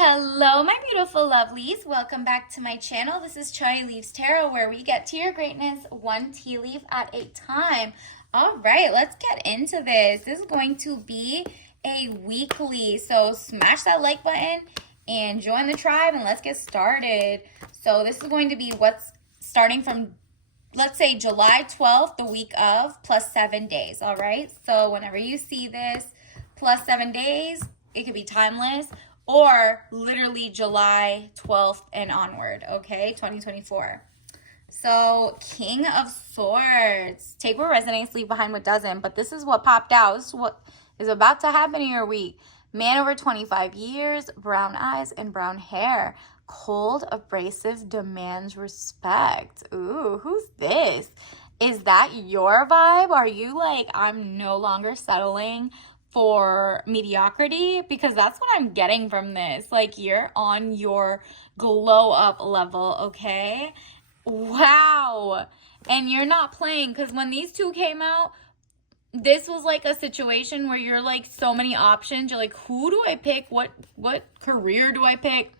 Hello, my beautiful lovelies. Welcome back to my channel. This is Chai Leaves Tarot, where we get to your greatness one tea leaf at a time. All right, let's get into this. This is going to be a weekly, so smash that like button and join the tribe, and let's get started. So this is going to be what's starting from, let's say, July 12th, the week of, plus 7 days, all right? So whenever you see this, plus 7 days, it could be timeless, or literally July 12th and onward, okay? 2024. So, King of Swords. Take what resonates, leave behind what doesn't. But this is what popped out. This is what is about to happen in your week. Man over 25 years, brown eyes and brown hair. Cold, abrasive, demands respect. Ooh, who's this? Is that your vibe? Are you like, I'm no longer settling for mediocrity? Because that's what I'm getting from this. Like, you're on your glow up level, okay? Wow. And you're not playing, because when these two came out, this was like a situation where you're like so many options. You're like, who do I pick? What career do I pick?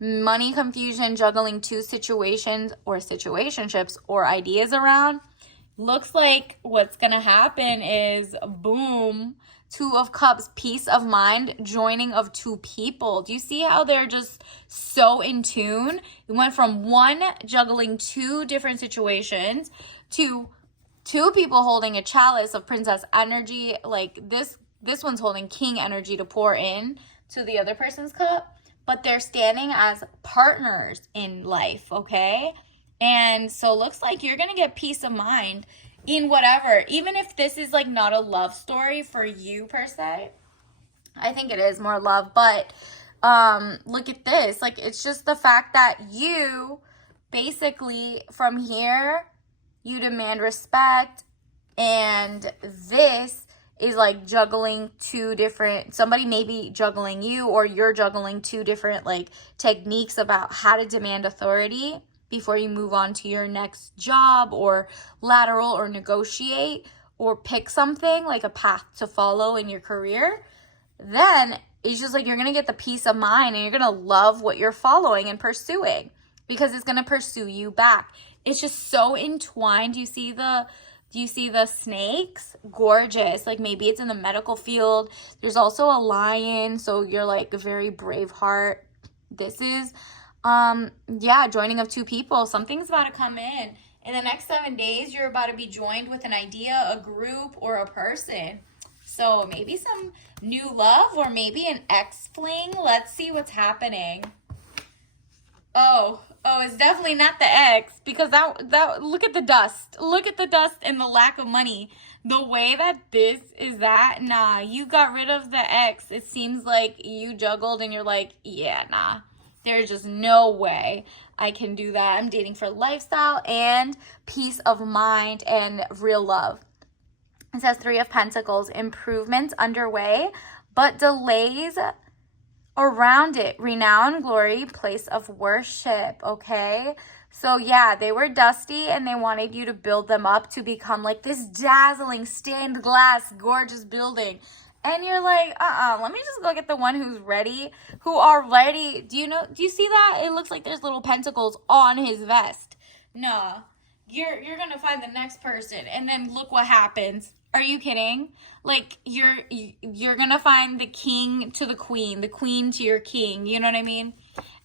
Money confusion, juggling two situations or situationships or ideas around. Looks like what's gonna happen is boom, Two of Cups, peace of mind, joining of two people. Do you see how they're just so in tune? We went from one juggling two different situations to two people holding a chalice of princess energy. Like this one's holding king energy to pour in to the other person's cup, but they're standing as partners in life, okay? And so looks like you're going to get peace of mind in whatever, even if this is like not a love story for you per se. I think it is more love, but look at this. Like, it's just the fact that you basically from here, you demand respect, and this is like juggling two different, somebody may be juggling you, or you're juggling two different like techniques about how to demand authority before you move on to your next job or lateral or negotiate or pick something like a path to follow in your career. Then it's just like you're going to get the peace of mind, and you're going to love what you're following and pursuing, because it's going to pursue you back. It's just so entwined. Do you see the snakes? Gorgeous. Like, maybe it's in the medical field. There's also a lion, so you're like a very brave heart. This is joining of two people. Something's about to come in. In the next 7 days, you're about to be joined with an idea, a group, or a person. So maybe some new love, or maybe an ex-fling. Let's see what's happening. Oh, it's definitely not the ex, because that look at the dust. Look at the dust and the lack of money. The way that this is that, nah, you got rid of the ex. It seems like you juggled and you're like, yeah, nah. There's just no way I can do that. I'm dating for lifestyle and peace of mind and real love. It says Three of Pentacles, improvements underway, but delays around it. Renown, glory, place of worship, okay? So yeah, they were dusty and they wanted you to build them up to become like this dazzling stained glass, gorgeous building. And you're like, let me just go get the one who's ready, do you see that? It looks like there's little pentacles on his vest. No, you're gonna find the next person, and then look what happens. Are you kidding? Like, you're gonna find the king to the queen to your king, you know what I mean?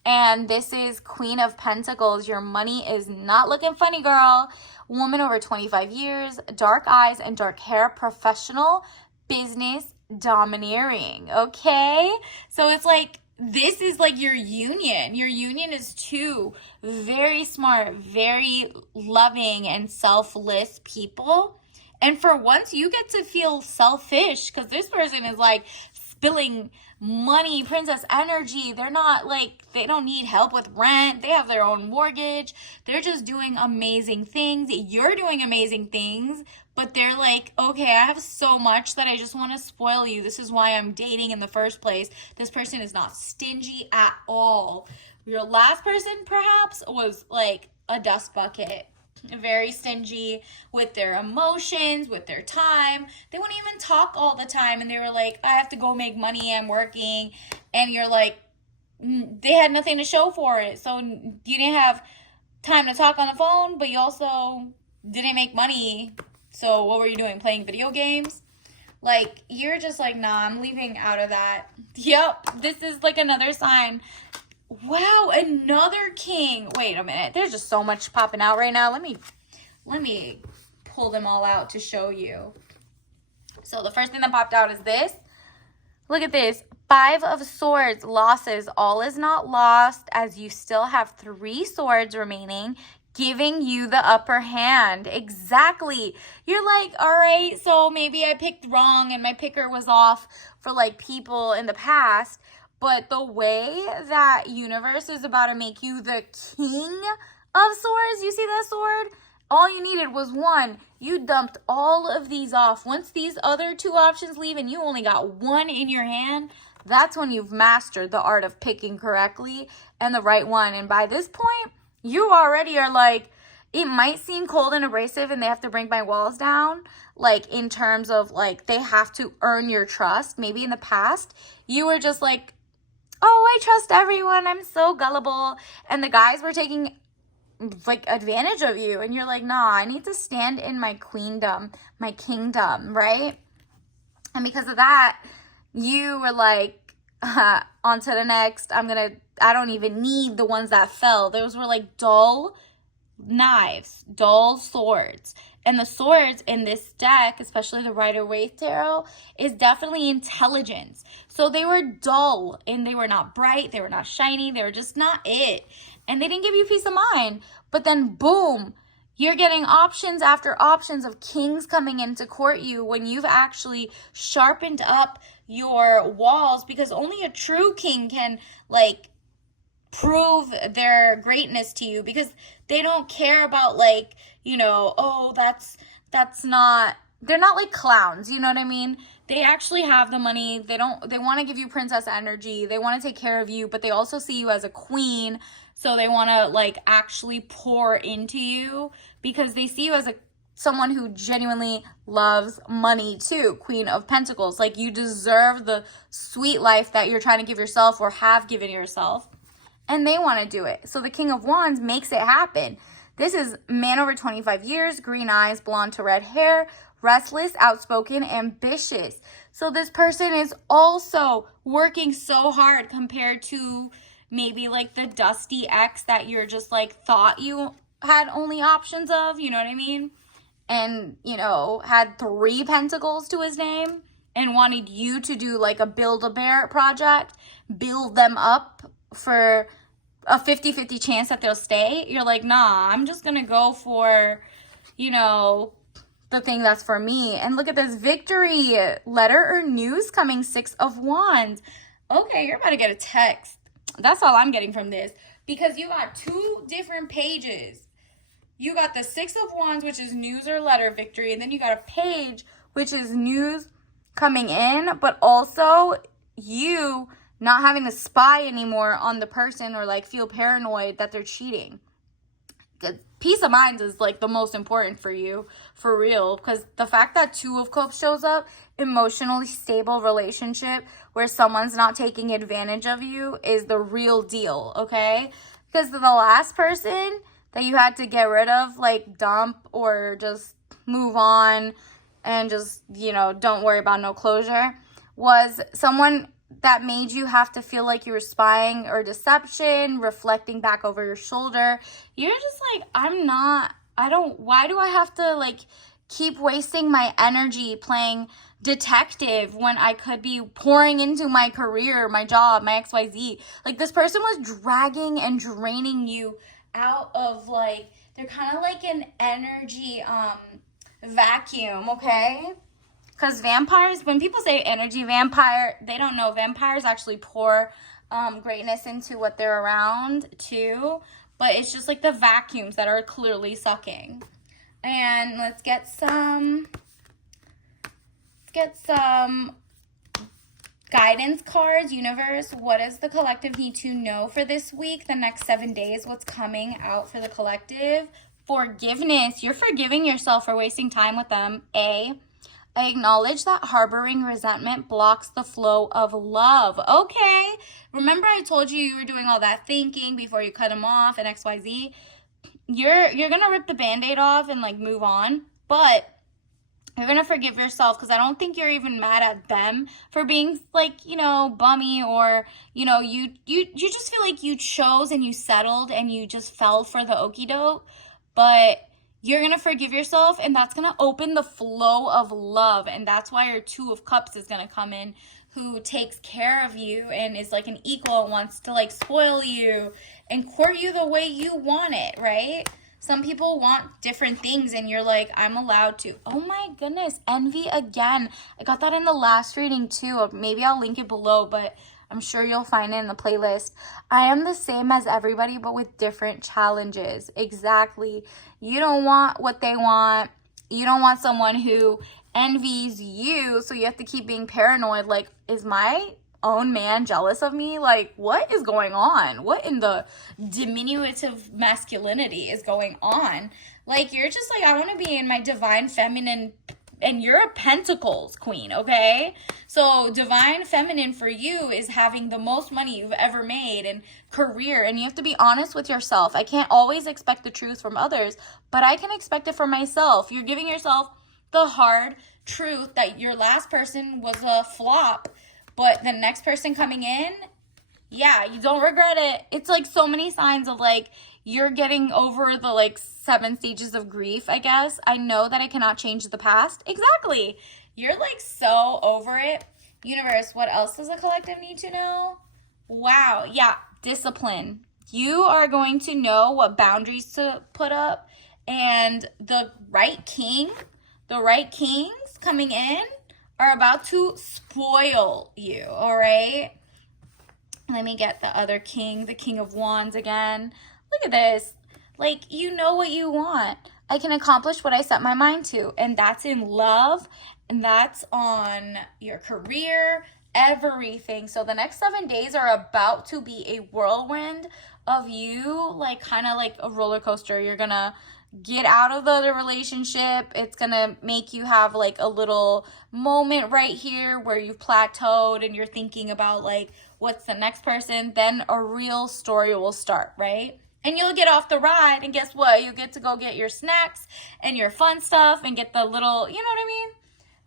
And this is Queen of Pentacles. Your money is not looking funny, girl. Woman over 25 years, dark eyes and dark hair, professional, business, domineering, okay? So it's like, this is like your union. Your union is two very smart, very loving, and selfless people. And for once, you get to feel selfish, because this person is like spilling money, princess energy. They're not like, they don't need help with rent. They have their own mortgage. They're just doing amazing things. You're doing amazing things, but they're like, okay, I have so much that I just want to spoil you. This is why I'm dating in the first place. This person is not stingy at all. Your last person perhaps was like a dust bucket. Very stingy with their emotions, with their time. They wouldn't even talk all the time, and they were like, I have to go make money, I'm working. And you're like, they had nothing to show for it. So you didn't have time to talk on the phone, but you also didn't make money. So what were you doing? Playing video games? Like, you're just like, nah, I'm leaving out of that. Yep, this is like another sign. Wow, another king. Wait a minute. There's just so much popping out right now. Let me pull them all out to show you. So the first thing that popped out is this. Look at this. 5 of Swords, losses. All is not lost, as you still have 3 swords remaining, giving you the upper hand. Exactly. You're like, all right, so maybe I picked wrong and my picker was off for like people in the past. But the way that universe is about to make you the king of swords, you see that sword? All you needed was 1. You dumped all of these off. Once these other 2 options leave and you only got 1 in your hand, that's when you've mastered the art of picking correctly and the right one. And by this point, you already are like, it might seem cold and abrasive and they have to bring my walls down, like in terms of like they have to earn your trust. Maybe in the past, you were just like, oh, I trust everyone. I'm so gullible. And the guys were taking like advantage of you. And you're like, nah, I need to stand in my queendom, my kingdom, right? And because of that, you were like, on to the next. I don't even need the ones that fell. Those were like dull knives, dull swords. And the swords in this deck, especially the Rider-Waite Tarot, is definitely intelligence. So they were dull and they were not bright. They were not shiny. They were just not it. And they didn't give you peace of mind. But then boom, you're getting options after options of kings coming in to court you when you've actually sharpened up your walls, because only a true king can like prove their greatness to you, because they don't care about like, you know, oh, that's not, they're not like clowns, you know what I mean? They actually have the money. They want to give you princess energy. They want to take care of you, but they also see you as a queen. So they want to like actually pour into you because they see you as someone who genuinely loves money too. Queen of Pentacles. Like, you deserve the sweet life that you're trying to give yourself or have given yourself. And they want to do it. So the King of Wands makes it happen. This is man over 25 years, green eyes, blonde to red hair, restless, outspoken, ambitious. So this person is also working so hard compared to maybe like the dusty ex that you're just like thought you had only options of, you know what I mean? And, you know, had 3 pentacles to his name and wanted you to do like a Build-A-Bear project, build them up for a 50-50 chance that they'll stay. You're like, nah, I'm just gonna go for, you know, the thing that's for me. And look at this victory letter or news coming, 6 of Wands. Okay, you're about to get a text. That's all I'm getting from this, because you got 2 different pages. You got the 6 of Wands, which is news or letter victory, and then you got a page, which is news coming in, but also you not having to spy anymore on the person or like feel paranoid that they're cheating. Peace of mind is like the most important for you, for real, because the fact that 2 of Cups shows up, emotionally stable relationship where someone's not taking advantage of you, is the real deal, okay? Because the last person that you had to get rid of, like dump or just move on and just, you know, don't worry about no closure, was someone that made you have to feel like you were spying or deception, reflecting back over your shoulder. You're just like, why do I have to like keep wasting my energy playing detective when I could be pouring into my career, my job, my XYZ? Like, this person was dragging and draining you out of like, they're kind of like an energy vacuum, okay? Because vampires, when people say energy vampire, they don't know. Vampires actually pour greatness into what they're around too. But it's just like the vacuums that are clearly sucking. And let's get some guidance cards. Universe, what does the collective need to know for this week, the next 7 days? What's coming out for the collective? Forgiveness. You're forgiving yourself for wasting time with them, A. I acknowledge that harboring resentment blocks the flow of love. Okay. Remember I told you were doing all that thinking before you cut him off and XYZ? You're going to rip the Band-Aid off and like move on, but you're going to forgive yourself because I don't think you're even mad at them for being like, you know, bummy or, you know, you just feel like you chose and you settled and you just fell for the okie doke, but you're going to forgive yourself and that's going to open the flow of love. And that's why your Two of Cups is going to come in, who takes care of you and is like an equal and wants to like spoil you and court you the way you want it, right? Some people want different things and you're like, I'm allowed to. Oh my goodness, envy again. I got that in the last reading too. Maybe I'll link it below, but I'm sure you'll find it in the playlist. I am the same as everybody, but with different challenges. Exactly. You don't want what they want. You don't want someone who envies you, so you have to keep being paranoid. Like, is my own man jealous of me? Like, what is going on? What in the diminutive masculinity is going on? Like, you're just like, I want to be in my divine feminine, and you're a pentacles queen, okay? So divine feminine for you is having the most money you've ever made and career, and you have to be honest with yourself. I can't always expect the truth from others, but I can expect it from myself. You're giving yourself the hard truth that your last person was a flop, but the next person coming in, yeah, you don't regret it. It's like so many signs of like you're getting over the like 7 stages of grief, I guess. I know that I cannot change the past. Exactly. You're like so over it. Universe, what else does the collective need to know? Wow. Yeah, discipline. You are going to know what boundaries to put up, and the right kings coming in are about to spoil you, all right? Let me get the other king, the King of Wands again. Look at this. Like, you know what you want. I can accomplish what I set my mind to, and that's in love, and that's on your career, everything. So the next 7 days are about to be a whirlwind of you, like kind of like a roller coaster. You're going to get out of the other relationship. It's going to make you have like a little moment right here where you've plateaued and you're thinking about like, what's the next person? Then a real story will start, right? And you'll get off the ride, and guess what? You get to go get your snacks and your fun stuff and get the little, you know what I mean?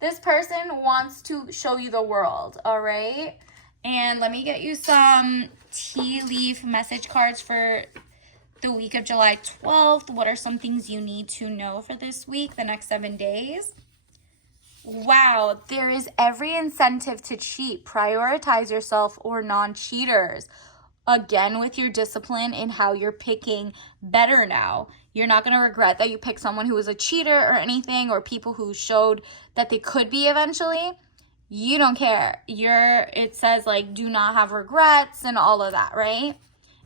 This person wants to show you the world, all right? And let me get you some tea leaf message cards for the week of July 12th. What are some things you need to know for this week, the next 7 days? Wow, there is every incentive to cheat. Prioritize yourself or non-cheaters. Again, with your discipline in how you're picking better now. You're not going to regret that you picked someone who was a cheater or anything, or people who showed that they could be eventually. You don't care. It says like, do not have regrets and all of that, right?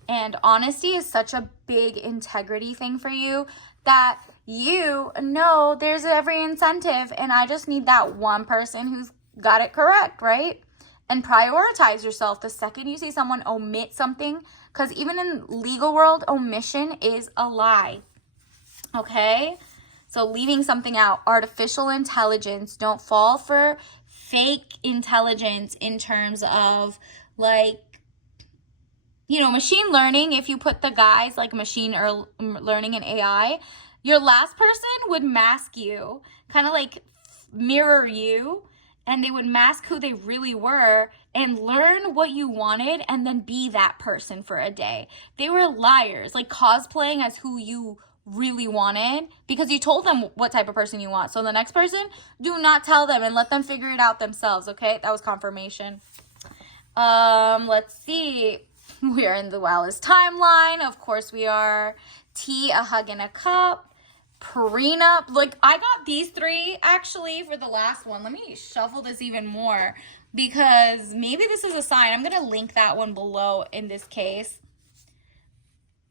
And honesty is such a big integrity thing for you that you know there's every incentive, and I just need that one person who's got it correct, right? And prioritize yourself the second you see someone omit something, because even in legal world, omission is a lie, okay? So leaving something out, artificial intelligence, don't fall for fake intelligence in terms of like, you know, machine learning. If you put the guys like machine or learning and AI, your last person would mask you, kind of like mirror you, and they would mask who they really were and learn what you wanted and then be that person for a day. They were liars, like cosplaying as who you really wanted because you told them what type of person you want. So the next person, do not tell them and let them figure it out themselves, okay? That was confirmation. Let's see. We are in the wildest timeline. Of course we are. Tea, a hug, and a cup. Prenup. Like, I got these 3 actually for the last one. Let me shuffle this even more because maybe this is a sign. I'm going to link that one below in this case.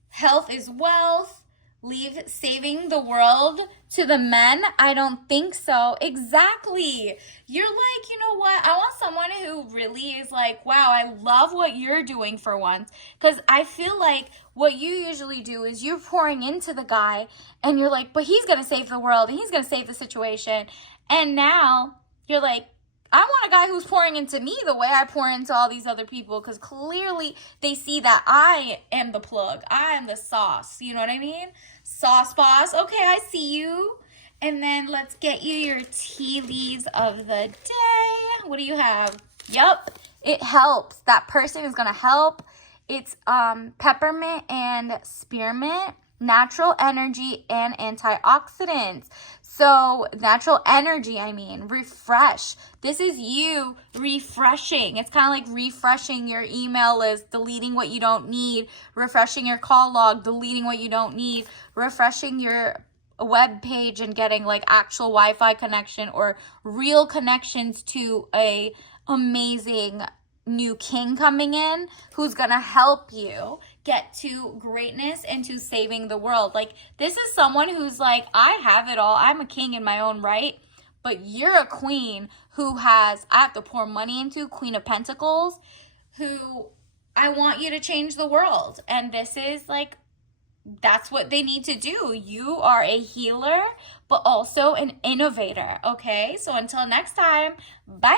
Health is wealth. leave saving the world to the men? I don't think so. Exactly. You're like, you know what? I want someone who really is like, wow, I love what you're doing for once. Because I feel like what you usually do is you're pouring into the guy and you're like, but he's going to save the world and he's going to save the situation. And now you're like, I want a guy who's pouring into me the way I pour into all these other people, because clearly they see that I am the plug. I am the sauce. You know what I mean? Sauce boss. Okay, I see you. And then let's get you your tea leaves of the day. What do you have? Yup, it helps. That person is going to help. It's peppermint and spearmint, natural energy and antioxidants. So natural energy, refresh. This is you refreshing. It's kind of like refreshing your email list, deleting what you don't need, refreshing your call log, deleting what you don't need, refreshing your web page and getting like actual Wi-Fi connection or real connections to a amazing new king coming in who's gonna help you get to greatness and to saving the world. Like, this is someone who's like, I have it all. I'm a king in my own right, but you're a queen who I have to pour money into, Queen of Pentacles, who I want you to change the world. And this is like, that's what they need to do. You are a healer, but also an innovator. Okay, so until next time, bye.